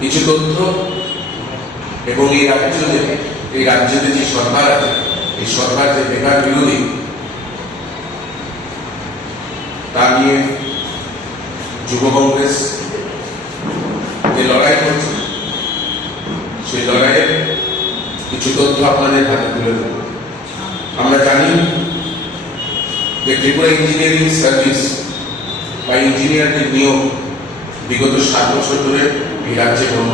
কিছু তথ্য এবং এই রাজ্যে এই রাজ্যতে যে সরকার আছে, এই সরকার যে বেকার বিরোধী, তা নিয়ে যুব কংগ্রেস যে লড়াই করছে, সেই লড়াইয়ের কিছু তথ্য আপনাদের হাতে তুলে দেব। আমরা জানি যে ত্রিপুরা ইঞ্জিনিয়ারিং সার্ভিস বা ইঞ্জিনিয়ারদের নিয়োগ বিগত সাত বছর ধরে এই রাজ্যে বন্ধ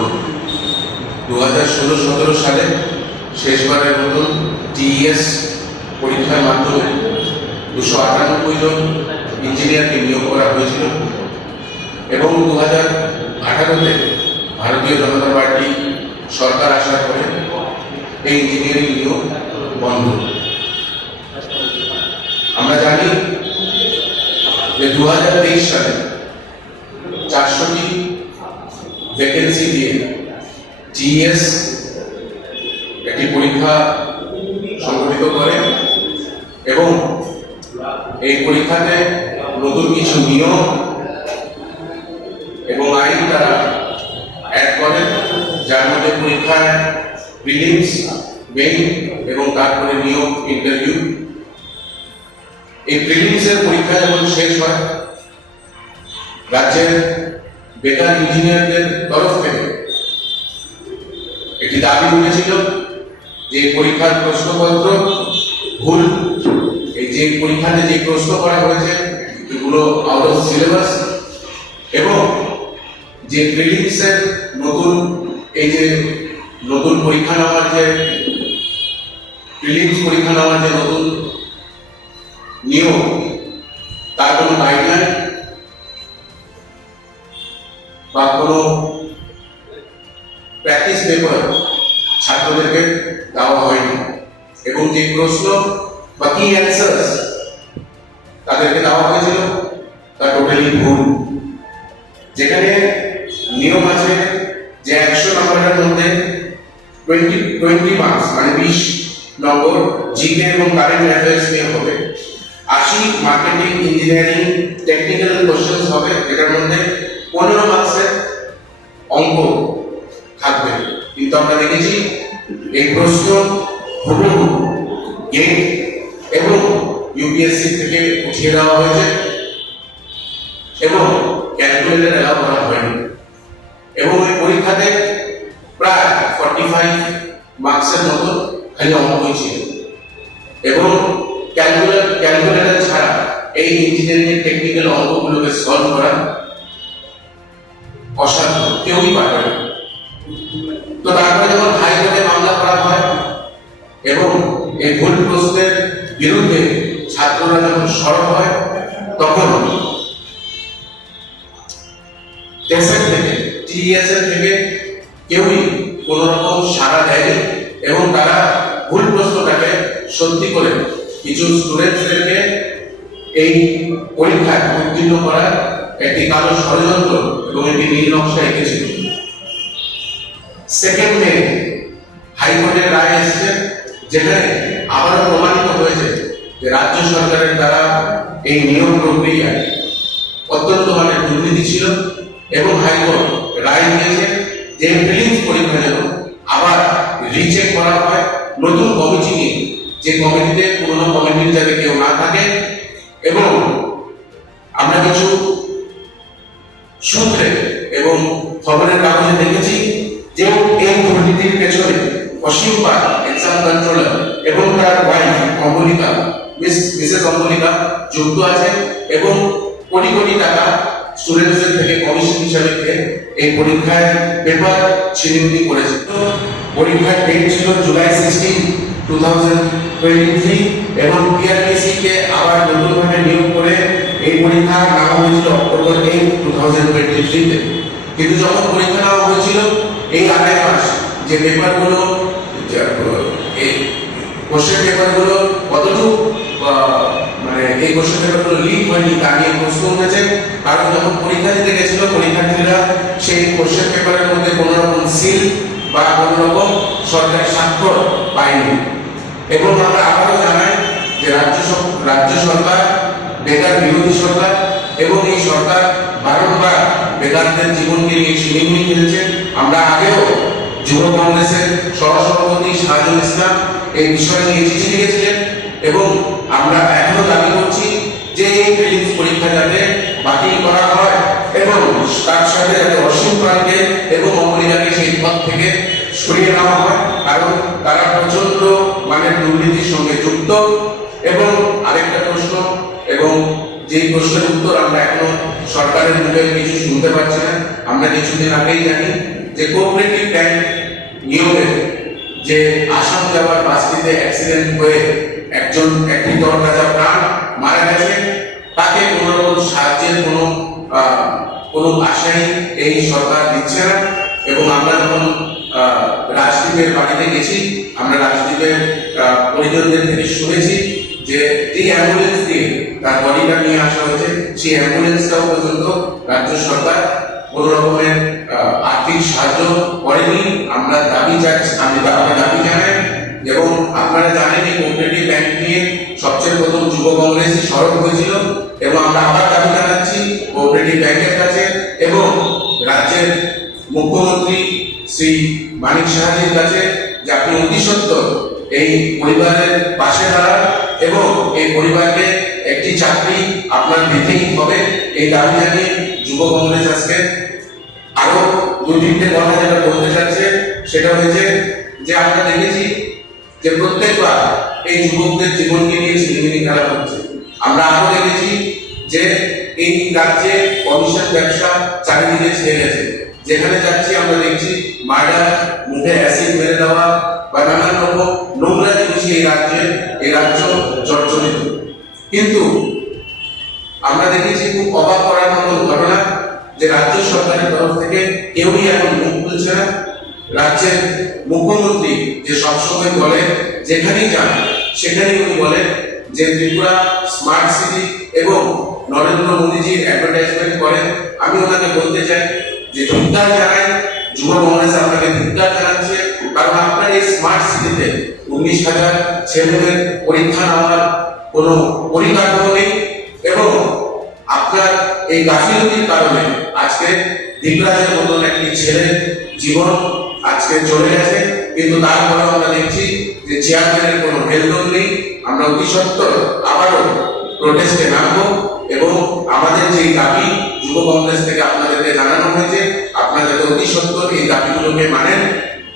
দু হাজার ষোলো সতেরো সালে শেষবারের মতন টিইএস পরীক্ষার মাধ্যমে দুশো আটানব্বই জন ইঞ্জিনিয়ারকে নিয়োগ করা হয়েছিল এবং দু হাজার আঠারোতে ভারতীয় জনতা পার্টি সরকার আসার পরে এই ইঞ্জিনিয়ারিং নিয়োগ বন্ধ। আমরা জানি যে দু হাজার তেইশ সালে চারশোটি ভ্যাকেন্সি দিয়ে টিএস একটি পরীক্ষা সংগঠিত করে এবং এই পরীক্ষাতে নতুন কিছু নিয়ম এবং আইন তারা অ্যাড করেন যার মধ্যে পরীক্ষায় প্রিলিমস মেইন এবং তারপরে নিয়োগ ইন্টারভিউ এই প্রিলিমসের পরীক্ষা যখন শেষ হয়, রাজ্যের বেকার ইঞ্জিনিয়ারদের তরফ থেকে একটি দাবি উঠেছিল যে পরীক্ষার প্রশ্নপত্র ভুল। এই যে পরীক্ষাতে যে প্রশ্ন করা হয়েছে, এগুলো আউট অফ সিলেবাস এবং যে প্রিলিমসের নতুন, এই যে নতুন পরীক্ষা নেওয়ার যে প্রিলিমস পরীক্ষা নেওয়ার যে নতুন নিয়ম প্র্যাকটিস পেপার ছাত্রদেরকে দেওয়া হয়নি। এবং যে প্রশ্ন বা কি অ্যান্সার্স তাদেরকে দেওয়া হয়েছিল, তা টোটালি ভুল। যেখানে নিয়ম আছে যে একশো নম্বরের মধ্যে টোয়েন্টি টোয়েন্টি মার্কস মানে বিশ নম্বর জিকে এবং কারেন্ট অ্যাফেয়ার্স নিয়ে হবে। আশি মার্কেটিং ইঞ্জিনিয়ারিং টেকনিক্যাল কোশ্চেন্স হবে, যেটার মধ্যে পনেরো মার্কসের অঙ্ক থাকবে। কিন্তু আমরা দেখেছি এই প্রশ্ন হুবহু গেট এবং ইউপিএসসি থেকে উঠিয়ে দেওয়া হয়েছে এবং ক্যালকুলেটর এলাও করা হয়নি। এবং ওই পরীক্ষাতে প্রায় ফর্টি ফাইভ মার্কসের মতো খালি অঙ্কই ছিল এবং ক্যালকুলেটর ক্যালকুলেটর ছাড়া এই ইঞ্জিনিয়ারিং টেকনিক্যাল অঙ্কগুলোকে সলভ করা অসাধ্য। কেউই পারবে না। তো তারপরে যখন হাইকোর্টে মামলা করা হয় এবং এই ভুল প্রশ্নের বিরুদ্ধে ছাত্ররা যখন সরব হয়, তখন টেসের থেকে টিএস এর থেকে কেউই কোন রকম সাড়া দেয়নি এবং তারা ভুল প্রশ্নটাকে সত্যি করে কিছু স্টুডেন্টসদেরকে এই পরীক্ষায় উত্তীর্ণ করার একটি কালো ষড়যন্ত্র এবং একটি নীল নকশা এঁকেছিল। সেকেন্ড মে হাইকোর্টের রায় এসেছে, যেখানে আবার প্রমাণিত হয়েছে যে রাজ্য সরকারের দ্বারা এই প্রক্রিয়ায় অত্যন্ত মানে দুর্নীতি ছিল এবং হাইকোর্ট রায় দিয়েছে যে প্রিলিমস পরীক্ষা যেন আবার রিচেক করা হয়। নতুন কমিটি নিয়ে যে কমিটিতে পুরনো কমিটির যাতে কেউ না থাকে এবং আমরা কিছু সূত্রে এবং খবরের কাগজে দেখেছি পেছনে এক্সাম কন্ট্রোলার এবং তার wife Ambalika miss Mrs Ambalika যুক্ত আছে এবং কোটি কোটি টাকা স্টুডেন্টসদের থেকে কমিশন হিসাবে পেয়ে এই পরীক্ষায় পেপার ছিনিমিনি করেছে। পরীক্ষার ডেট ছিল July sixteen two thousand twenty three এবং পিআরপিসি কে আবার নতুনভাবে নিয়োগ করে এই পরীক্ষা নেওয়া হয়েছিল October eight two thousand twenty থ্রিতে কিন্তু যখন পরীক্ষা নেওয়া হয়েছিল, এই আড়াই মাস যে পেপারগুলো এই কোশ্চেন পেপারগুলো কতটুকু মানে এই কোশ্চেন পেপারগুলো লিক হয়নি তা নিয়ে প্রশ্ন যখন পরীক্ষা দিতে গেছিল, পরীক্ষার্থীরা সেই কোশ্চেন পেপারের মধ্যে কোনো রকম বা কোনো রকম সরকারি স্বাক্ষর পায়নি। এবং আমরা আবারও জানাই যে রাজ্য রাজ্য সরকার বেকার বিরোধী সরকার এবং এই সরকার বারংবার বেকারদের জীবনকে নিয়ে ছিনিমিনি খেলছে। আমরা আগেও যুব কংগ্রেসের সহসভাপতি শাহজুল ইসলাম এই বিষয় নিয়ে চিঠি লিখেছিলেন এবং আমরা এখনও দাবি করছি যে এই পরীক্ষা যাতে বাতিল করা হয় এবং তার সাথে যাতে অসীম প্রাণকে এবং অমরিকাকে সেই পদ থেকে সরিয়ে নেওয়া হয়, কারণ তারা প্রচণ্ড মানে দুর্নীতির সঙ্গে যুক্ত। এবং আরেকটা প্রশ্ন, এবং যেই প্রশ্নের উত্তর আমরা এখনও সরকারের মুখে কিছু শুনতে পাচ্ছি না, আমরা কিছুদিন আগেই জানি যে কোঅপারেটিভ ব্যাংক নিয়মে যে আসাম যাওয়ার বাসটিতে অ্যাক্সিডেন্ট হয়ে একজন একটি তরতাজা প্রাণ মারা গেছে তাকে কোনো রকম সাহায্যের কোনো কোনো আশাই এই সরকার দিচ্ছে না। এবং আমরা যখন আহ, রাজদীপের বাড়িতে গেছি আমরা রাজদীপের আহ, পরিজনদের থেকে শুনেছি যে এই অ্যাম্বুলেন্স দিয়ে তার বডিটা নিয়ে আসা হয়েছে সেই অ্যাম্বুলেন্সটাও পর্যন্ত রাজ্য সরকার কোনো রকমের আর্থিক সাহায্য করেনি। আমরা দাবি চাচ্ছি আমি আমরা দাবি জানাই। এবং আপনারা জানেন এই কোঅপারেটিভ ব্যাংক নিয়ে সবচেয়ে প্রথম যুব কংগ্রেসই সরব হয়েছিল। এবং আমরা আবার দাবি জানাচ্ছি কোঅপারেটিভ ব্যাংকের কাছে। এবং রাজ্যের মুখ্যমন্ত্রী শ্রী মানিক সাহাজির কাছে, যে আপনি অতি সত্ত্বর এই পরিবারের পাশে দাঁড়ান। এবং এই পরিবারকে একটি চাকরি আপনার দিতেই হবে এই দাবি জানিয়ে যুব কংগ্রেস আজকে আরও দু তিনটে কথা যেটা বলতে চাচ্ছে, সেটা হয়েছে যে আমরা দেখেছি যে প্রত্যেকবার এই যুবকদের জীবনকে নিয়ে ছিনিমিনি খেলা হচ্ছে। আমরা আরও দেখেছি যে এই রাজ্যে কমিশন ব্যবসা চারিদিকে ছেড়ে গেছে। যেখানে যাচ্ছি আমরা দেখছি মার্ডার, মুখে অ্যাসিড মেরে দেওয়া বা নানান রকম নোংরা জিনিস এই রাজ্যে, এই রাজ্য জর্জরিত। কিন্তু থেকে কেউই এখন মুখ খুলছে না। রাজ্যের মুখ্যমন্ত্রী যে সবসময় বলে, যেখানেই যান, সেখানেই উনি বলেন যে ত্রিপুরা স্মার্ট সিটি এবং নরেন্দ্র মোদীজির অ্যাডভার্টাইজমেন্ট করেন। আমি ওনাকে বলতে চাই যে ধিক্কার জানাই, যুব কংগ্রেস আপনাকে ধিক্কার জানাচ্ছে। কারণ আপনার এই স্মার্ট সিটিতে উনিশ হাজার ছেলেমেয়ের পরীক্ষা নেওয়ার কোনো পরিকাঠামো নেই এবং আপনার এই গাফিলতির কারণে আজকে দিগরাজের মতন একটি ছেলের জীবন আজকে চলে গেছে, কিন্তু তারপরে আমরা দেখছি যে চেয়ারম্যানের কোনো হেলদোল নেই। আমরা অতি সত্তর আবারও প্রোটেস্টে নামবো এবং আমাদের যে দাবি যুব কংগ্রেস থেকে আপনাদেরকে জানানো হয়েছে, আপনারা যাতে অতি সত্তর এই দাবিগুলোকে মানেন,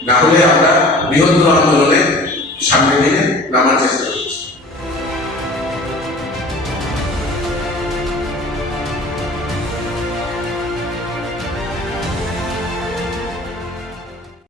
না হলে আমরা বৃহত্তর আন্দোলনে সামনে দিকে নামার চেষ্টা